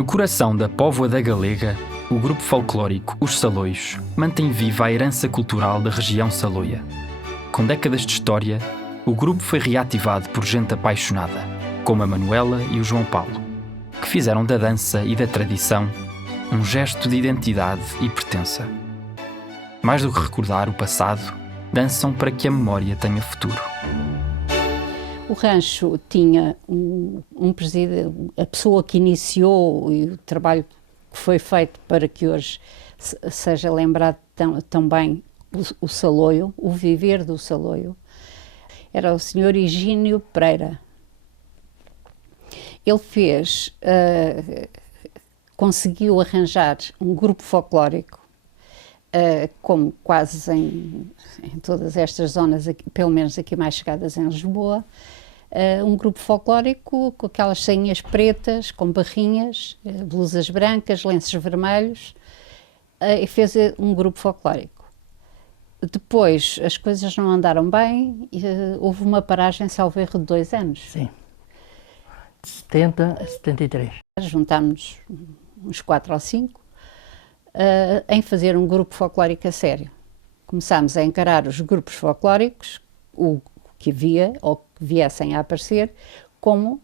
No coração da Póvoa da Galega, o grupo folclórico Os Saloios mantém viva a herança cultural da região saloia. Com décadas de história, o grupo foi reativado por gente apaixonada, como a Manuela e o João Paulo, que fizeram da dança e da tradição um gesto de identidade e pertença. Mais do que recordar o passado, dançam para que a memória tenha futuro. O rancho tinha um presidente, a pessoa que iniciou e o trabalho que foi feito para que hoje seja lembrado tão bem o Saloio, o viver do Saloio, era o Sr. Higínio Pereira. Ele conseguiu arranjar um grupo folclórico, como quase em todas estas zonas, pelo menos aqui mais chegadas em Lisboa, um grupo folclórico com aquelas sainhas pretas, com barrinhas, blusas brancas, lenços vermelhos, e fez um grupo folclórico. Depois as coisas não andaram bem, houve uma paragem, salvo erro, de 2 anos. Sim, de 70 a 73. Juntámos uns 4 ou 5 em fazer um grupo folclórico a sério. Começámos a encarar os grupos folclóricos, o que havia ou que viessem a aparecer, com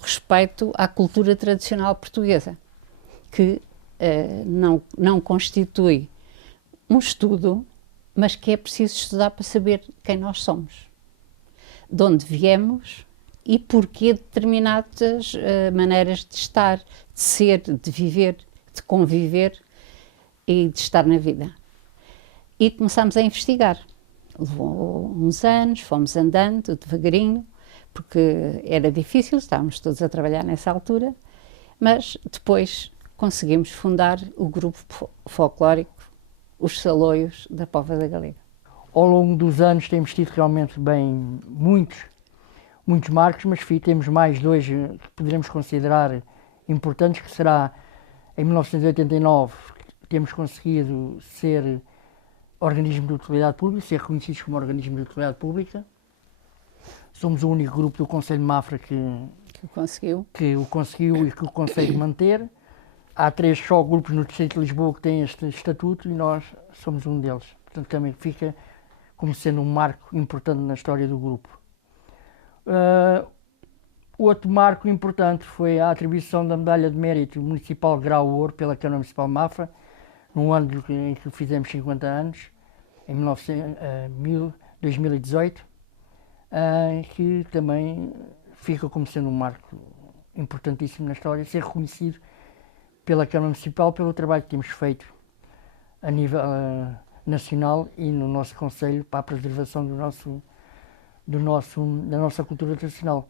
respeito à cultura tradicional portuguesa, que não constitui um estudo, mas que é preciso estudar para saber quem nós somos, de onde viemos e porquê determinadas maneiras de estar, de ser, de viver, de conviver e de estar na vida. E começámos a investigar. Levou uns anos, fomos andando devagarinho, porque era difícil, estávamos todos a trabalhar nessa altura, mas depois conseguimos fundar o grupo folclórico Os Saloios da Póvoa da Galega. Ao longo dos anos temos tido realmente muitos marcos, mas temos mais 2 que poderemos considerar importantes, que será em 1989 temos conseguido ser organismo de utilidade pública, ser reconhecidos como organismo de utilidade pública. Somos o único grupo do Conselho de Mafra que o conseguiu e que o consegue manter. Há 3 só grupos no Distrito de Lisboa que têm este estatuto e nós somos um deles. Portanto, também fica como sendo um marco importante na história do grupo. Outro marco importante foi a atribuição da Medalha de Mérito Municipal Grau Ouro pela Câmara Municipal de Mafra, no ano em que fizemos 50 anos, em 2018, que também fica como sendo um marco importantíssimo na história, ser reconhecido pela Câmara Municipal pelo trabalho que temos feito a nível nacional e no nosso Conselho para a preservação da nossa cultura tradicional.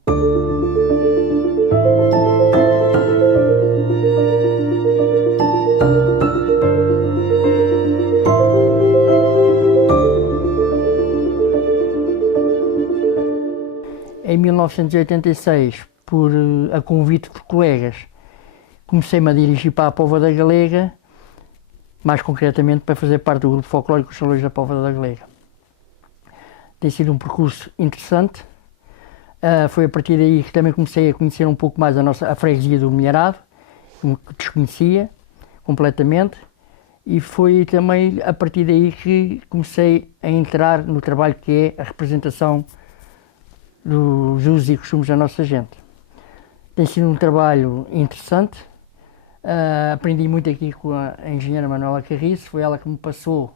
Em 1986, a convite de colegas, comecei-me a dirigir para a Póvoa da Galega, mais concretamente para fazer parte do grupo folclórico Os Saloios da Póvoa da Galega. Tem sido um percurso interessante. Foi a partir daí que também comecei a conhecer um pouco mais a freguesia do Milharado, que desconhecia completamente, e foi também a partir daí que comecei a entrar no trabalho que é a representação dos usos e costumes da nossa gente. Tem sido um trabalho interessante. Aprendi muito aqui com a engenheira Manuela Carriço, foi ela que me passou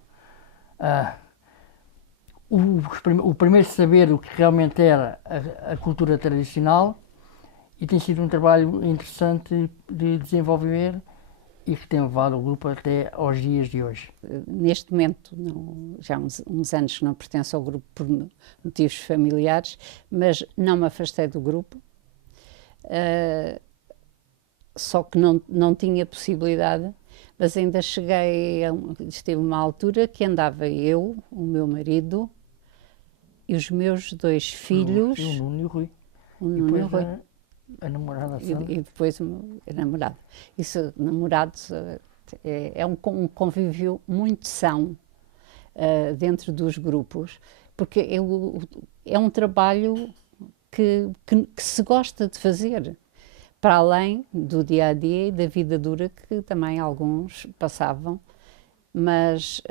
o primeiro saber do que realmente era a cultura tradicional, e tem sido um trabalho interessante de desenvolver e que tem levado o grupo até aos dias de hoje. Neste momento, já há uns anos que não pertenço ao grupo por motivos familiares, mas não me afastei do grupo, só que não tinha possibilidade, mas ainda estive uma altura que andava eu, o meu marido e os meus 2 filhos. O Nuno e o Rui. O Nuno e o Rui. A namorada, Sandra. E depois a namorada. Isso, namorados, é um convívio muito são dentro dos grupos, porque é um trabalho que se gosta de fazer, para além do dia a dia e da vida dura que também alguns passavam, mas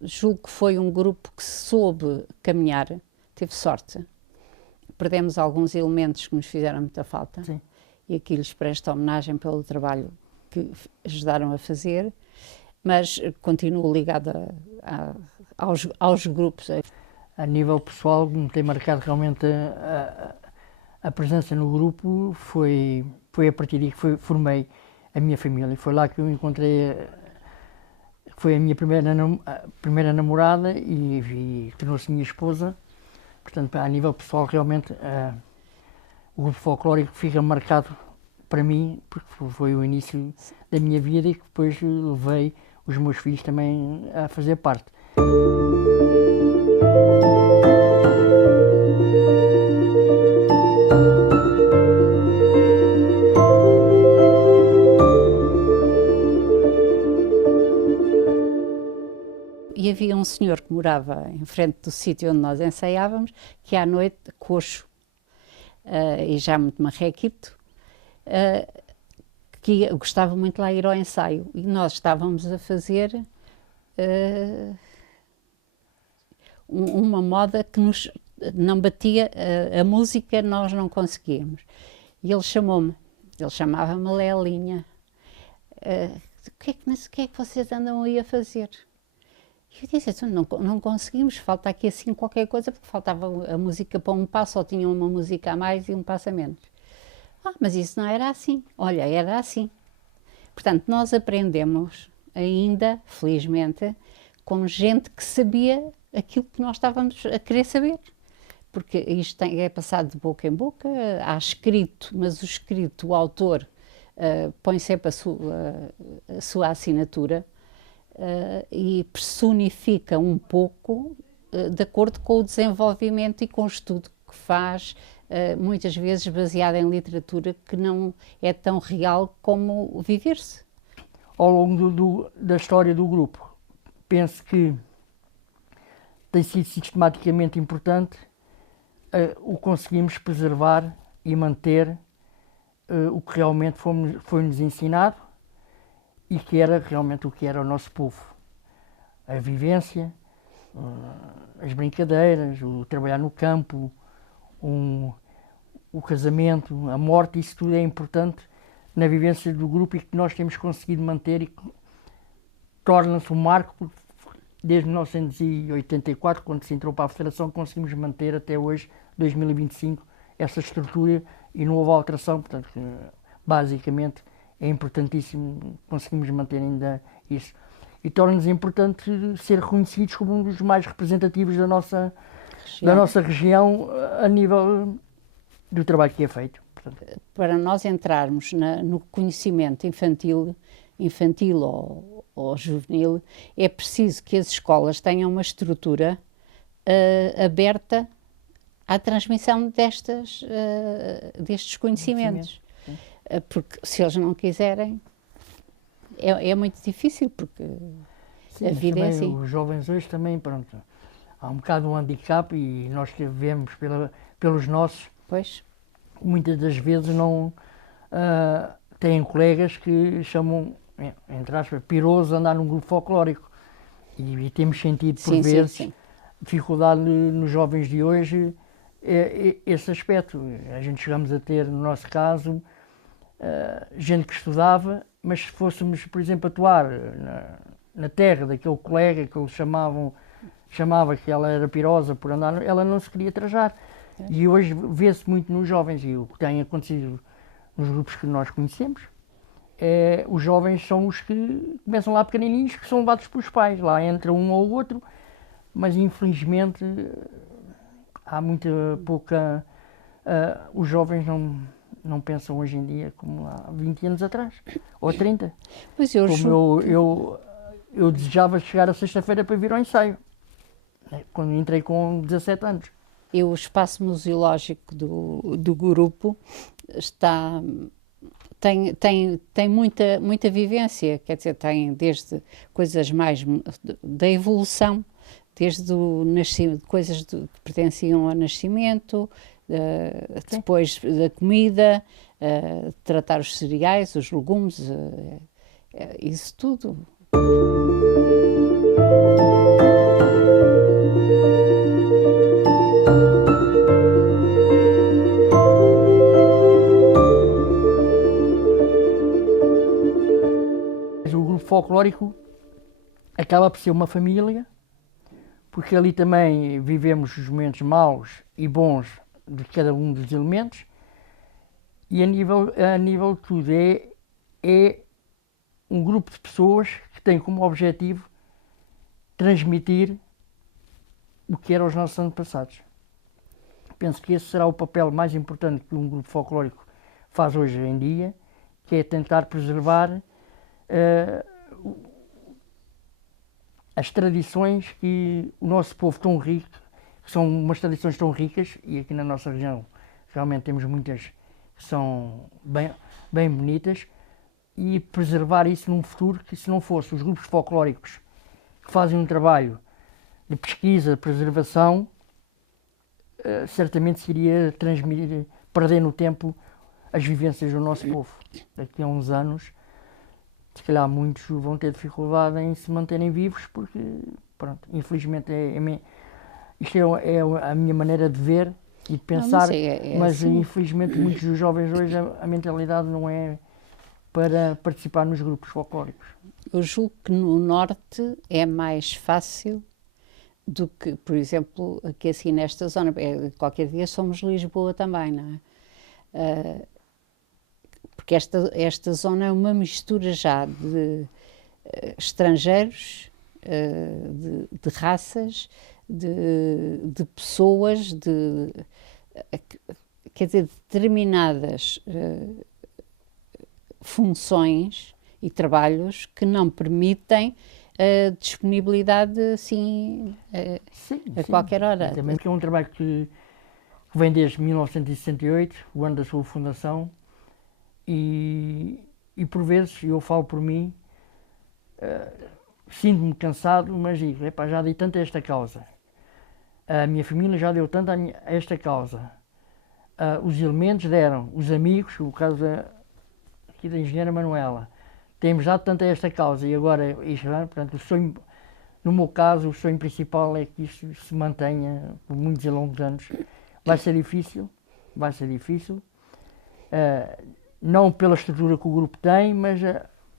julgo que foi um grupo que soube caminhar, teve sorte. Perdemos alguns elementos que nos fizeram muita falta. Sim. E aqui lhes presto homenagem pelo trabalho que ajudaram a fazer, mas continuo ligada aos grupos. A nível pessoal, me tem marcado realmente a presença no grupo, foi a partir daí que formei a minha família. Foi lá que eu encontrei, foi a minha primeira namorada e tornou-se minha esposa. Portanto, a nível pessoal, realmente, o grupo folclórico fica marcado para mim, porque foi o início da minha vida e que depois levei os meus filhos também a fazer parte. E havia um senhor que morava em frente do sítio onde nós ensaiávamos, que à noite, coxo, e já muito marrequito, que gostava muito de lá ir ao ensaio. E nós estávamos a fazer uma moda que nos não batia, a música nós não conseguíamos. E ele chamou-me, ele chamava-me Lelinha. O que é que vocês andam aí a fazer? E eu disse, não conseguimos, falta aqui assim qualquer coisa, porque faltava a música para um passo, ou tinha uma música a mais e um passo a menos. Mas isso não era assim. Olha, era assim. Portanto, nós aprendemos ainda, felizmente, com gente que sabia aquilo que nós estávamos a querer saber. Porque isto é passado de boca em boca, há escrito, mas o escrito, o autor, põe sempre a sua assinatura, e personifica um pouco de acordo com o desenvolvimento e com o estudo que faz, muitas vezes baseado em literatura que não é tão real como viver-se. Ao longo da história do grupo, penso que tem sido sistematicamente importante o conseguimos preservar e manter o que realmente foi-nos ensinado e que era realmente o que era o nosso povo. A vivência, as brincadeiras, o trabalhar no campo, o casamento, a morte, isso tudo é importante na vivência do grupo e que nós temos conseguido manter e que torna-se um marco. Desde 1984, quando se entrou para a Federação, conseguimos manter até hoje, 2025, essa estrutura e não houve alteração. Portanto, basicamente, é importantíssimo conseguirmos manter ainda isso. E torna-nos importante ser reconhecidos como um dos mais representativos da nossa região a nível do trabalho que é feito. Portanto, para nós entrarmos no conhecimento infantil ou juvenil, é preciso que as escolas tenham uma estrutura aberta à transmissão destes conhecimentos. Porque se eles não quiserem, é muito difícil, porque sim, a vida é assim. Os jovens hoje também, pronto, há um bocado um handicap e nós que vemos pelos nossos, pois, muitas das vezes não têm colegas que chamam, entre aspas, piroso andar num grupo folclórico e temos sentido por vezes dificuldade nos jovens de hoje esse aspecto. A gente chegamos a ter, no nosso caso, gente que estudava, mas se fôssemos, por exemplo, atuar na terra daquele colega que eles chamava que ela era pirosa por andar, ela não se queria trajar. E hoje vê-se muito nos jovens, e o que tem acontecido nos grupos que nós conhecemos, os jovens são os que começam lá pequenininhos, que são levados pelos pais, lá entra um ou outro, mas infelizmente há muita pouca... os jovens não pensam hoje em dia como há 20 anos atrás, ou 30. Pois eu desejava chegar a sexta-feira para vir ao ensaio, quando entrei com 17 anos. O espaço museológico do grupo tem muita vivência, quer dizer, tem desde coisas mais da evolução, desde o nascimento, coisas que pertenciam ao nascimento, depois da comida, tratar os cereais, os legumes, isso tudo. O grupo folclórico acaba por ser uma família, porque ali também vivemos os momentos maus e bons de cada um dos elementos, e a nível de tudo é um grupo de pessoas que tem como objetivo transmitir o que eram os nossos antepassados. Penso que esse será o papel mais importante que um grupo folclórico faz hoje em dia, que é tentar preservar as tradições que o nosso povo tão rico, que são umas tradições tão ricas, e aqui na nossa região realmente temos muitas que são bem bonitas, e preservar isso num futuro que, se não fosse os grupos folclóricos que fazem um trabalho de pesquisa, de preservação, certamente se iria perder no tempo as vivências do nosso povo. Daqui a uns anos, se calhar muitos vão ter dificuldade em se manterem vivos, porque, pronto, infelizmente isto é a minha maneira de ver e de pensar, mas assim. Infelizmente muitos dos jovens hoje a mentalidade não é para participar nos grupos folclóricos. Eu julgo que no Norte é mais fácil do que, por exemplo, aqui assim nesta zona. Qualquer dia somos Lisboa também, não é? Porque esta zona é uma mistura já de estrangeiros, de raças, de pessoas, quer dizer, determinadas funções e trabalhos que não permitem disponibilidade assim a qualquer hora. Também que é um trabalho que vem desde 1968, o ano da sua fundação, e por vezes, eu falo por mim, sinto-me cansado, mas digo, já dei tanto a esta causa, a minha família já deu tanto a esta causa, os elementos deram, os amigos, o caso aqui da engenheira Manuela, temos dado tanto a esta causa, e agora isto, portanto, o sonho, no meu caso, o sonho principal é que isto se mantenha por muitos e longos anos. Vai ser difícil, não pela estrutura que o grupo tem, mas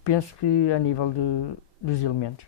penso que a nível dos elementos.